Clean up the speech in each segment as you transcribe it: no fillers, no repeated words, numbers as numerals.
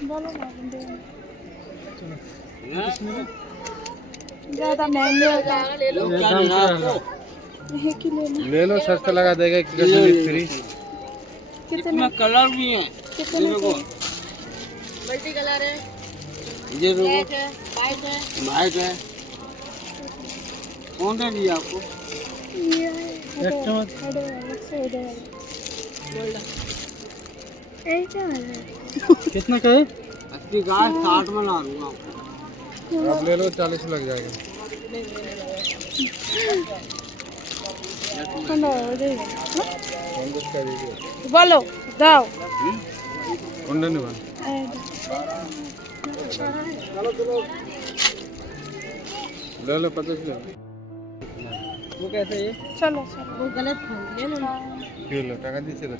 बोलो ना ज्यादा महंगे ले लो क्या लेना आपको? है कि लेना ले लो, सस्ता लगा देगा, एक फ्री। कितने इसमें कलर भी है। कितने ये देखो, मल्टी कलर है, ये ब्लैक देखो, है, वाइट है। वाइट है। कौन सा चाहिए आपको? ये है कितना का है? 80 का 60 में ला दूंगा आपको। आप ले लो, 40 लग जाएगा। बोलो दाओ कौन नहीं बन ले लो, 50 ले लो। वो कैसे है? चलो चलो वो गलत ले लो ना। ले लो, টাকা দিয়েছে তো।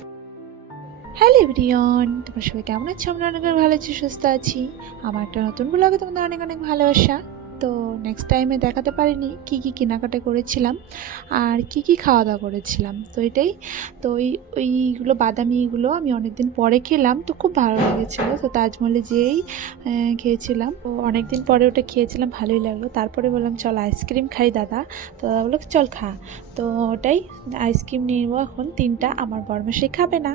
হ্যালো এভরিওয়ান, তোমার সবাই কেমন আছো? আমরা অনেক ভালো আছি, সুস্থ আছি। আমার একটা নতুন ব্লগে তোমাদের অনেক অনেক ভালোবাসা। তো নেক্সট টাইমে দেখাতে পারিনি কি কি কেনাকাটা করেছিলাম আর কি কি খাওয়া দাওয়া করেছিলাম, তো এটাই। তো ওইগুলো বাদামিগুলো আমি অনেক দিন পরে খেলাম, তো খুব ভালো লেগেছিলো। তো তাজমহলে যেয়েই খেয়েছিলাম, তো অনেক দিন পরে ওটা খেয়েছিলাম, ভালোই লাগলো। তারপরে বললাম চল আইসক্রিম খাই দাদা, তো দাদা বললো চল খা। তো ওটাই আইসক্রিম নিয়ে নেবো এখন 3টা, আমার বড়মাসি খাবে না,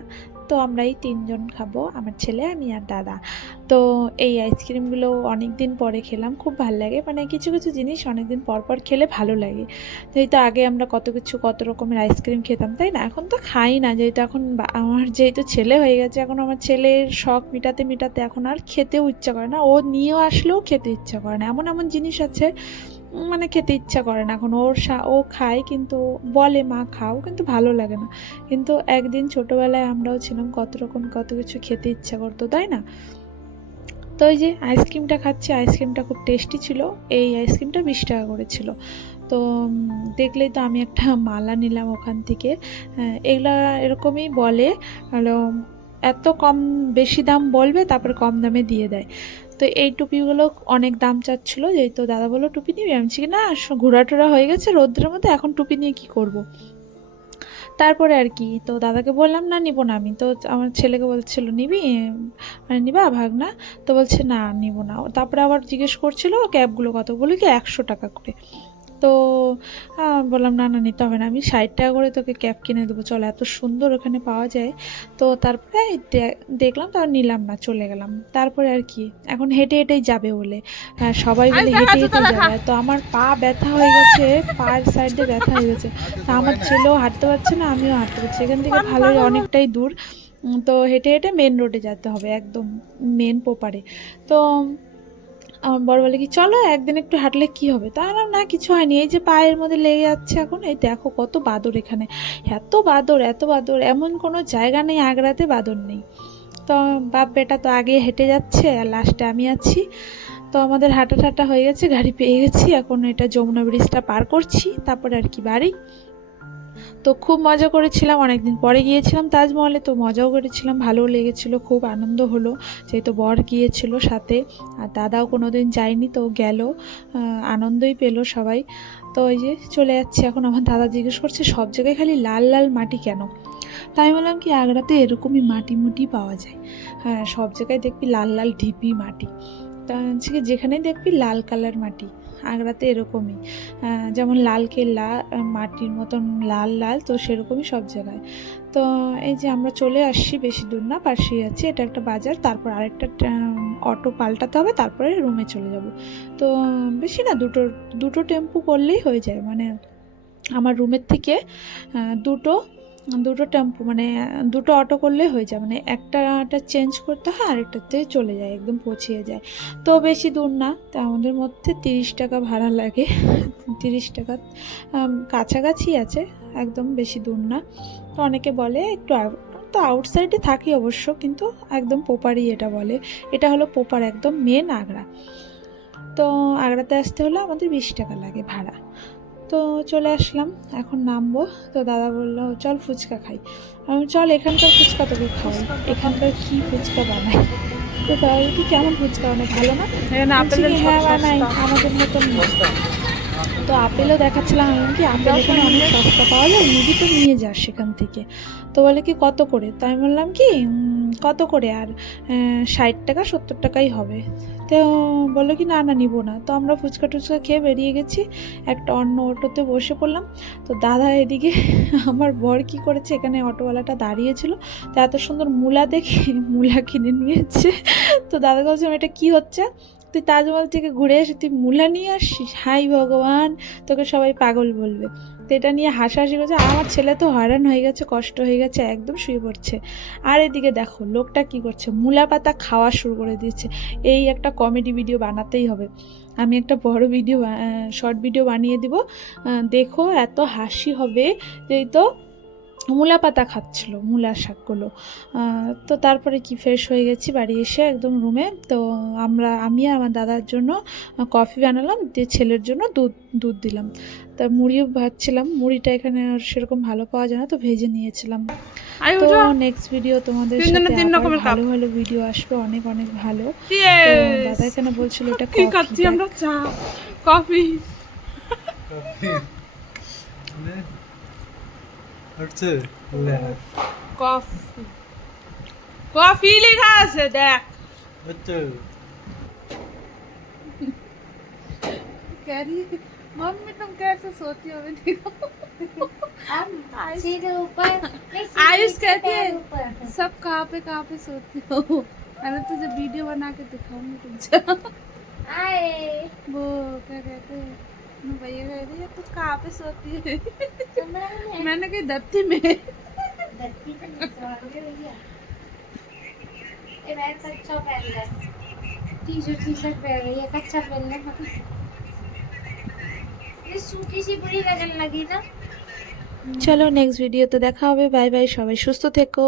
তো আমরাই 3জন খাবো, আমার ছেলে, আমি আর দাদা। তো এই আইসক্রিমগুলো অনেক দিন পরে খেলাম, খুব ভালো লাগে। মানে কিছু কিছু জিনিস অনেক দিন পর পর খেলে ভালো লাগে। যেহেতু আগে আমরা কত রকমের আইসক্রিম খেতাম, তাই না? এখন তো খাই না, যেহেতু এখন আমার যেহেতু ছেলে হয়ে গেছে, এখন আমার ছেলের শখ মিটাতে মিটাতে এখন আর খেতেও ইচ্ছা করে না। ও নিয়েও আসলেও খেতে ইচ্ছা করে না। এমন এমন জিনিস আছে মানে খেতে ইচ্ছা করে না এখন। ও খায়, কিন্তু বলে মা খাও, কিন্তু ভালো লাগে না। কিন্তু একদিন ছোটোবেলায় আমরাও ছিলাম, কত কিছু খেতে ইচ্ছা করতো, তাই না? তো এই যে আইসক্রিমটা খাচ্ছি, আইসক্রিমটা খুব টেস্টি ছিল। এই আইসক্রিমটা 20 টাকা করেছিল। তো দেখলেই তো আমি একটা মালা নিলাম ওখান থেকে। এগুলা এরকমই বলে, হলো এত কম বেশি দাম বলবে, তারপরে কম দামে দিয়ে দেয়। তো এই টুপিগুলো অনেক দাম চাচ্ছিলো, যেহেতু দাদা বললো টুপি নিবি, আমি বলছি না ঘোরা টোরা হয়ে গেছে রোদ্রের মধ্যে, এখন টুপি নিয়ে কি করব। তারপরে আর কি, তো দাদাকে বললাম না নিব না আমি। তো আমার ছেলেকে বলছিল নিবি, মানে নিবা ভাগনা? তো বলছে না নিব না। তারপরে আবার জিজ্ঞেস করছিল ক্যাবগুলো কত, বলি কি 100 টাকা করে। তো বললাম না না নিতে হবে না, আমি 60 টাকা করে তোকে ক্যাপ কিনে দেবো, চল, এত সুন্দর ওখানে পাওয়া যায়। তো তারপরে দেখলাম, তাও নিলাম না, চলে গেলাম। তারপরে আর কি, এখন হেঁটে হেঁটেই যাবে বলে, সবাই বলে হেঁটে হেঁটে যাবে। তো আমার পা ব্যথা হয়ে গেছে, পায়ের সাইডে ব্যথা হয়ে গেছে। তা আমার ছেলেও হাঁটতে পারছে না, আমিও হাঁটতে পারছি। এখান থেকে ভালোই অনেকটাই দূর। তো হেঁটে হেঁটে মেন রোডে যেতে হবে, একদম মেন পোপারে। তো আমার বড় বলে কি চলো একদিন একটু হাঁটলে কি হবে। তা বললাম না কিছু হয়নি, এই যে পায়ের মধ্যে লেগে যাচ্ছে এখন। এই দেখো কত বাদর এখানে, এত বাদর, এমন কোনো জায়গা নেই আগ্রাতে বাদর নেই। তো বাপ বেটা তো আগে হেঁটে যাচ্ছে আর লাস্টে আমি আছি। তো আমাদের হাঁটা হয়ে গেছে, গাড়ি পেয়ে গেছি, এখন এটা যমুনা ব্রিজটা পার করছি, তারপরে আর কি বাড়ি। তো খুব মজা করেছিলাম, অনেকদিন পরে গিয়েছিলাম তাজমহলে, তো মজাও করেছিলাম, ভালোও লেগেছিল, খুব আনন্দ হলো। যেহেতু বর গিয়েছিল সাথে, আর দাদাও কোনো দিন যায়নি, তো গেল, আনন্দই পেলো সবাই। তো ওই যে চলে যাচ্ছে এখন। আমার দাদা জিজ্ঞেস করছে সব জায়গায় খালি লাল লাল মাটি কেন? তাই বললাম কি আগ্রাতে এরকমই মাটি মুটি পাওয়া যায়, হ্যাঁ সব জায়গায় দেখবি লাল লাল ঢিপি মাটি। তা হচ্ছে কি যেখানেই দেখবি লাল কালার মাটি, আগ্রাতে এরকমই। যেমন লাল কেল্লা মাটির মতন লাল লাল, তো সেরকমই সব জায়গায়। তো এই যে আমরা চলে আসছি, বেশি দূর না, পাশেই আছে, এটা একটা বাজার। তারপর আরেকটা অটো পাল্টাতে হবে, তারপরে রুমে চলে যাব। তো বেশি না, দুটো টেম্পু করলেই হয়ে যায়। মানে আমার রুমের থেকে দুটো টেম্পো, মানে দুটো অটো করলে হয়ে যায়। মানে একটা চেঞ্জ করতে হয়, আরেকটাতে চলে যায়, একদম পৌঁছিয়ে যায়। তো বেশি দূর না, তো আমাদের মধ্যে 30 টাকা ভাড়া লাগে। 30 টাকা কাছাকাছি আছে, একদম বেশি দূর না। তো অনেকে বলে একটু তো আউটসাইডে থাকি অবশ্য, কিন্তু একদম পোপারই এটা বলে। এটা হলো পোপার, একদম মেন আগ্রা। তো আগ্রাতে আসতে হলে আমাদের 20 টাকা লাগে ভাড়া। তো চলে আসলাম, এখন নামবো। তো দাদা বললো চল ফুচকা খাই। আমি চল এখানকার ফুচকা তোকে খাওয়াই, এখানকার কী ফুচকা বানায়। তো দাদা কি কেমন ফুচকা বানায়, ভালো না? হ্যাঁ বানাই আমাদের মতন। তো আপেলও দেখাচ্ছিলাম, আমি কি আপেল এখানে অনেক সস্তা পাওয়া যায়, নিবি তো নিয়ে যাস সেখান থেকে। তো বলে কি কত করে? তো আমি বললাম কি কত করে আর 60 টাকা 70 টাকাই হবে। তো বললো কি না না নিব না। তো আমরা ফুচকা টুচকা খেয়ে বেরিয়ে গেছি, একটা অন্য অটোতে বসে পড়লাম। তো দাদা এদিকে আমার বর কি করেছে, এখানে অটোওয়ালাটা দাঁড়িয়েছিল, তো এত সুন্দর মূলা দেখে মূলা কিনে নিয়েছে। তো দাদা বলছিলাম এটা কি হচ্ছে, তুই তাজমহল থেকে ঘুরে এসে তুই মূলা নিয়ে আসছিস, হাই ভগবান তোকে সবাই পাগল বলবে। তো এটা নিয়ে হাসাহাসি করছে। আমার ছেলে তো হয়রান হয়ে গেছে, কষ্ট হয়ে গেছে, একদম শুয়ে পড়ছে। আর এদিকে দেখো লোকটা কি করছে, মূলা পাতা খাওয়া শুরু করে দিয়েছে। এই একটা কমেডি ভিডিও বানাতেই হবে, আমি একটা বড় ভিডিও শর্ট ভিডিও বানিয়ে দিব, দেখো এত হাসি হবে। এই তো মূলা পাতা খাচ্ছিল, মূলার শাকগুলো। তো তারপরে কি ফ্রেশ হয়ে গেছি বাড়ি এসে একদম রুমে। তো আমি আর আমার দাদার জন্য কফি বানালাম, দিয়ে ছেলের জন্য দুধ দিলাম। তা মুড়িও ভাজছিলাম, মুড়িটা এখানে আর সেরকম ভালো পাওয়া যায় না, তো ভেজে নিয়েছিলাম। তো নেক্সট ভিডিও তোমাদের সাথে আবার ভালো ভালো ভিডিও আসবে, অনেক অনেক ভালো। তো দাদা এখানে বলছিল এটা কি খাচ্ছি আমরা? চা, কফি। হচ্ছে কফি, কফি লেখা আছে দেখ। হচ্ছে कह रही है मम्मी तुम कैसे सोती हो? देखो सीधे ऊपर आयुष कहती है सब कहाँ पे सोती हो। अरे तुझे वीडियो बना के दिखाऊंगी तुझे। आए वो क्या कहते हैं, भैया कह रही है तू कहाँ पे सोती है? मैंने कही दत्ती में। धरती पे नहीं सोओगे भैया। ये वैसा अच्छा पहन ले, टी-शर्ट पहन रही है, अच्छा पहन ले। ये सूटी सी बुरी लगने लगी ना। চলো নেক্সট ভিডিওতে দেখা হবে। বাই বাই, সবাই সুস্থ থেকো।